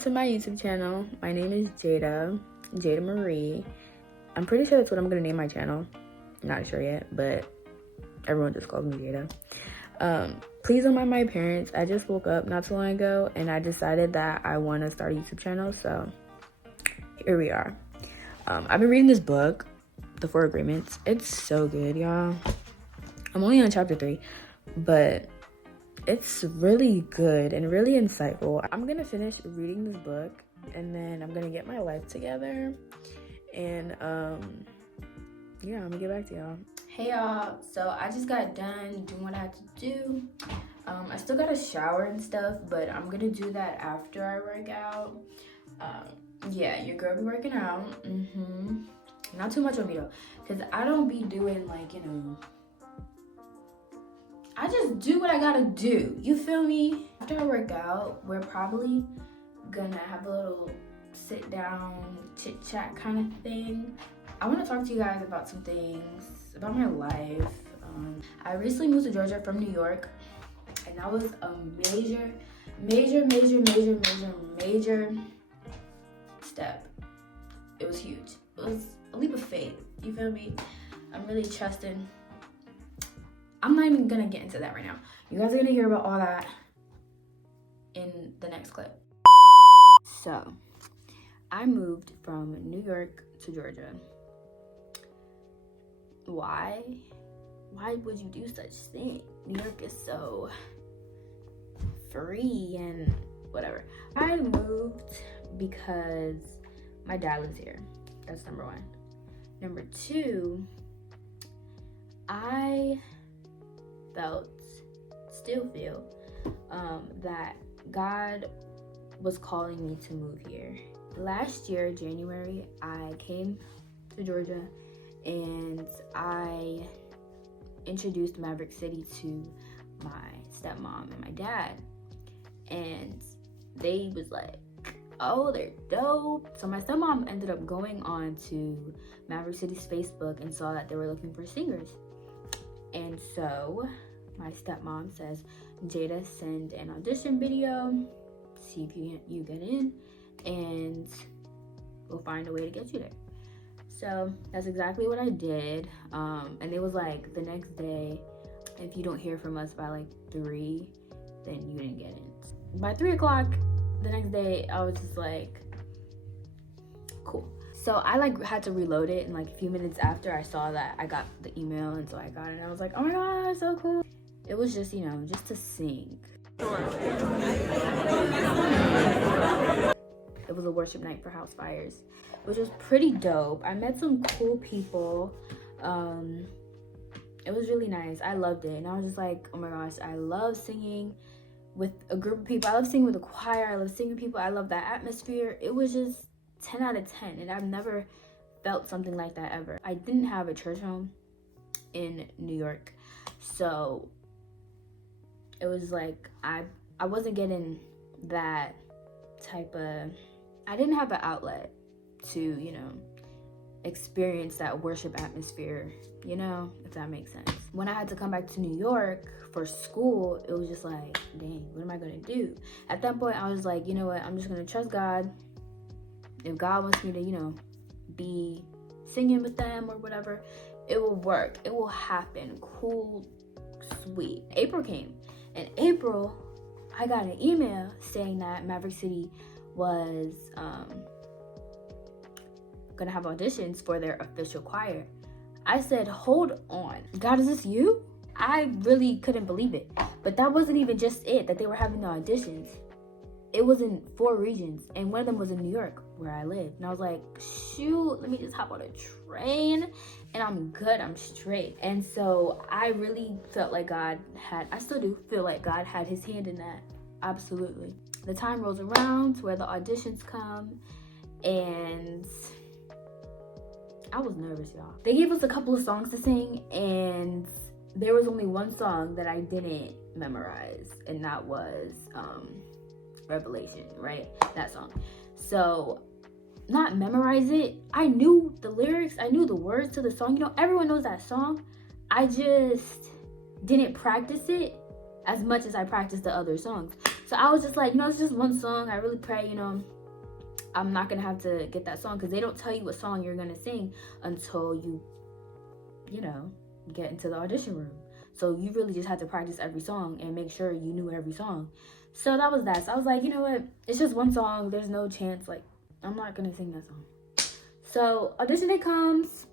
to my YouTube channel. My name is Jadamarie. I'm pretty sure that's what I'm gonna name my channel. Not sure yet, but everyone just calls me Jada. Please don't mind my appearance. I just woke up not too long ago and I decided that I want to start a YouTube channel, so here we are. I've been reading this book, The 4 Agreements. It's so good, y'all. I'm only on chapter 3, but it's really good and really insightful. I'm gonna finish reading this book and then I'm gonna get my life together and yeah, I'm gonna get back to y'all. Hey y'all, so I just got done doing what I had to do. I still gotta shower and stuff, but I'm gonna do that after I work out. Yeah, your girl be working out. Not too much on me though, because I don't be doing like, you know, I just do what I gotta do. You feel me? After I work out, we're probably gonna have a little sit down, chit chat kind of thing. I wanna talk to you guys about some things, about my life. I recently moved to Georgia from New York, and that was a major step. It was huge. It was a leap of faith, you feel me? I'm really trusting. I'm not even gonna get into that right now. You guys are gonna hear about all that in the next clip. So, I moved from New York to Georgia. Why? Why would you do such thing? New York is so free and whatever. I moved because my dad lives here. That's number 1. Number 2, I still feel that God was calling me to move here. Last year, January, I came to Georgia and I introduced Maverick City to my stepmom and my dad, and they was like, oh, they're dope. So my stepmom ended up going on to Maverick City's Facebook and saw that they were looking for singers. And so my stepmom says, Jada, send an audition video, see if you get in, and we'll find a way to get you there. So that's exactly what I did. And it was like the next day, if you don't hear from us by like 3, then you didn't get in. By 3 o'clock the next day, I was just like, cool. So I like had to reload it, and like a few minutes after I saw that, I got the email, and so I got it and I was like, oh my god, so cool. It was just, you know, just to sing. It was a worship night for House Fires, which was pretty dope. I met some cool people. It was really nice. I loved it, and I was just like, oh my gosh, I love singing with a group of people. I love singing with a choir. I love singing with people. I love that atmosphere. It was just 10 out of 10, and I've never felt something like that ever. I didn't have a church home in New York, so it was like I wasn't getting that type of, I didn't have an outlet to, you know, experience that worship atmosphere, you know, if that makes sense. When I had to come back to New York for school, it was just like, dang, what am I gonna do? At that point, I was like, you know what, I'm just gonna trust God. If God wants me to, you know, be singing with them or whatever, it will work. It will happen. Cool, sweet. April came. In April, I got an email saying that Maverick City was gonna have auditions for their official choir. I said, hold on, God, is this you? I really couldn't believe it. But that wasn't even just it, that they were having the auditions. It was in 4 regions, and one of them was in New York, where I live. And I was like, shoot, let me just hop on a train, and I'm good, I'm straight. And so I really felt like God had, I still do feel like God had his hand in that, absolutely. The time rolls around to where the auditions come, and I was nervous, y'all. They gave us a couple of songs to sing, and there was only one song that I didn't memorize, and that was Revelation, right? That song. So, not memorize it. I knew the lyrics, I knew the words to the song. You know, everyone knows that song. I just didn't practice it as much as I practiced the other songs. So I was just like, it's just one song. I really pray, I'm not gonna have to get that song, because they don't tell you what song you're gonna sing until you get into the audition room. So you really just had to practice every song and make sure you knew every song. So that was that. So I was like, you know what? It's just one song. There's no chance. Like, I'm not gonna sing that song. So audition day comes.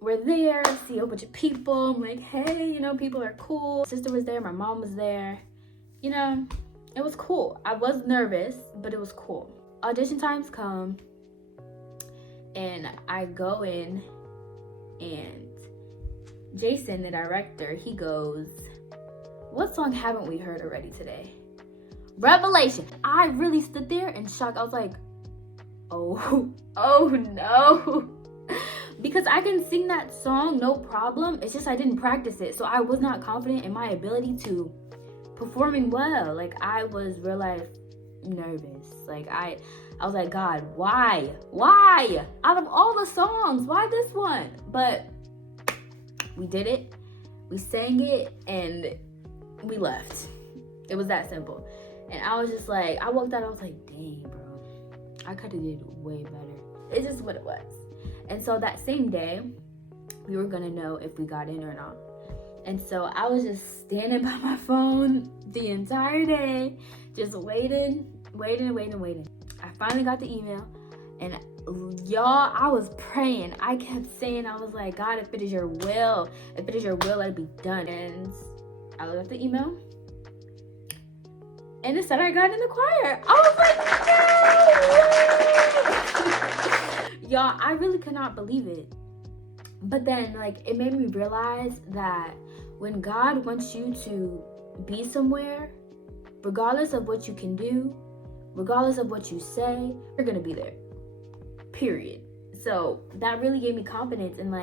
We're there. See a bunch of people. I'm like, hey, people are cool. My sister was there. My mom was there. It was cool. I was nervous, but it was cool. Audition times come, and I go in, and Jason, the director, he goes, what song haven't we heard already today? Revelation. I really stood there in shock. I was like, oh no. Because I can sing that song, no problem. It's just I didn't practice it. So I was not confident in my ability to performing well. Like, I was real life nervous. Like, I was like, God, why? Out of all the songs, why this one? But we did it. We sang it, and we left. It was that simple. And I was just like, I walked out, I was like, dang, bro. I could have did way better. It's just what it was. And so that same day, we were gonna know if we got in or not. And so I was just standing by my phone the entire day, just waiting. I finally got the email, and y'all, I was praying. I kept saying, I was like, God, if it is your will, let it be done. And I looked at the email, and it said I got in the choir. I was like, no! Y'all, I really could not believe it. But then, it made me realize that when God wants you to be somewhere, regardless of what you can do, regardless of what you say, you're gonna be there. Period. So that really gave me confidence, and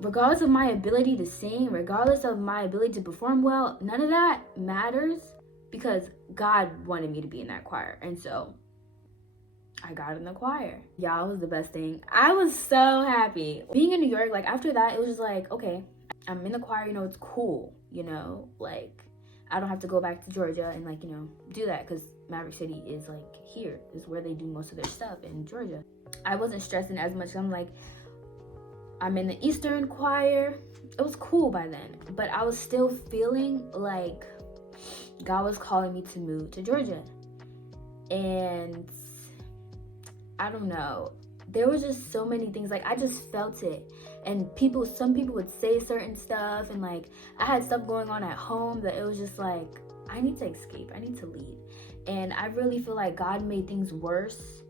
regardless of my ability to sing, regardless of my ability to perform well, none of that matters, because God wanted me to be in that choir. And so I got in the choir. Y'all, it was the best thing. I was so happy. Being in New York, after that, it was just like, okay, I'm in the choir, it's cool, I don't have to go back to Georgia and do that, because Maverick City is here, is where they do most of their stuff in Georgia. I wasn't stressing as much. I'm in the Eastern choir. It was cool by then, but I was still feeling like God was calling me to move to Georgia. And I don't know, there was just so many things. I just felt it. And some people would say certain stuff, and I had stuff going on at home that it was just I need to escape. I need to leave. And I really feel like God made things worse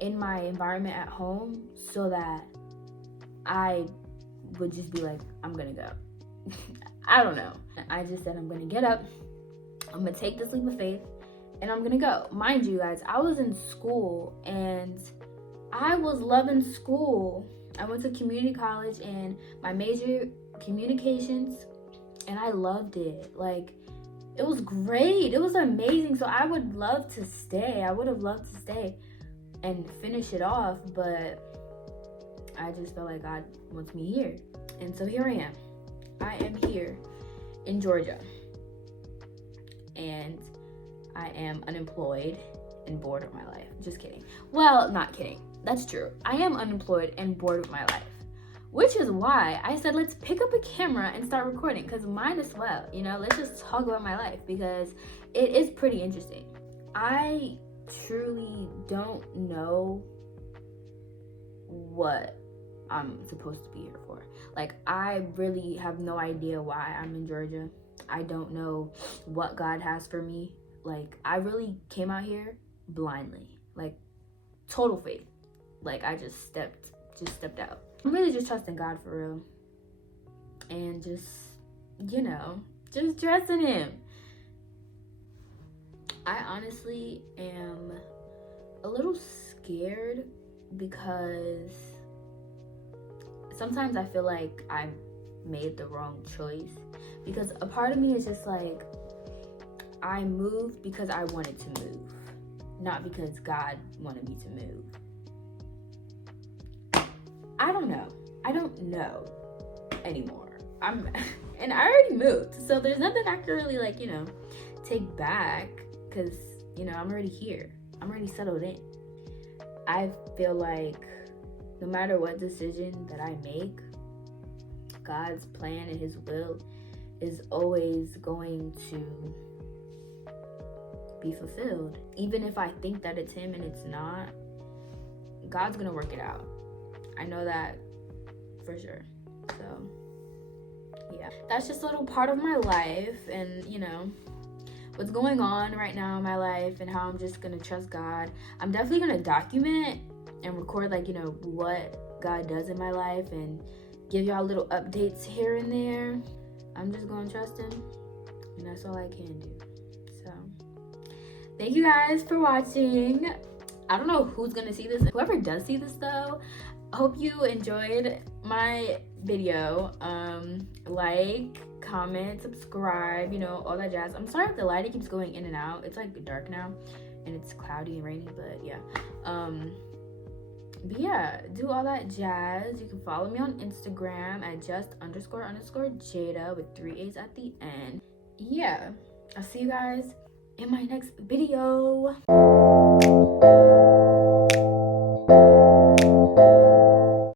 in my environment at home so that I would just be like, I'm gonna go. I don't know. I just said, I'm gonna get up, I'm gonna take this leap of faith, and I'm gonna go. Mind you guys, I was in school, and I was loving school. I went to community college, and my major communications, and I loved it. It was great. It was amazing. So I would love to stay. I would have loved to stay and finish it off, but I just felt like God wants me here. And so here I am. I am here in Georgia, and I am unemployed and bored with my life. Just kidding. Well, not kidding. That's true. I am unemployed and bored with my life, which is why I said, let's pick up a camera and start recording, because might as well, let's just talk about my life, because it is pretty interesting. I truly don't know what I'm supposed to be here for. I really have no idea why I'm in Georgia. I don't know what God has for me. I really came out here blindly, total faith. I just stepped out. I'm really just trusting God for real, and just trusting Him. I honestly am a little scared, because sometimes I feel like I made the wrong choice, because a part of me is just I moved because I wanted to move, not because God wanted me to move. I don't know anymore. And I already moved, so there's nothing I can really take back. because, you know, I'm already here. I'm already settled in. I feel like no matter what decision that I make, God's plan and his will is always going to be fulfilled. Even if I think that it's him and it's not, God's gonna work it out. I know that for sure. So yeah, that's just a little part of my life, and you know, what's going on right now in my life, and how I'm just gonna trust God. I'm definitely gonna document and record, like, you know, what God does in my life and give y'all little updates here and there. I'm just gonna trust him, and that's all I can do. So thank you guys for watching. I don't know who's gonna see this. Whoever does see this though, I hope you enjoyed my video. Like, comment, subscribe, you know, all that jazz. I'm sorry if the lighting keeps going in and out. It's like dark now and it's cloudy and rainy, but yeah. But yeah, do all that jazz. You can follow me on Instagram at just__Jada with 3 A's at the end. Yeah, I'll see you guys in my next video.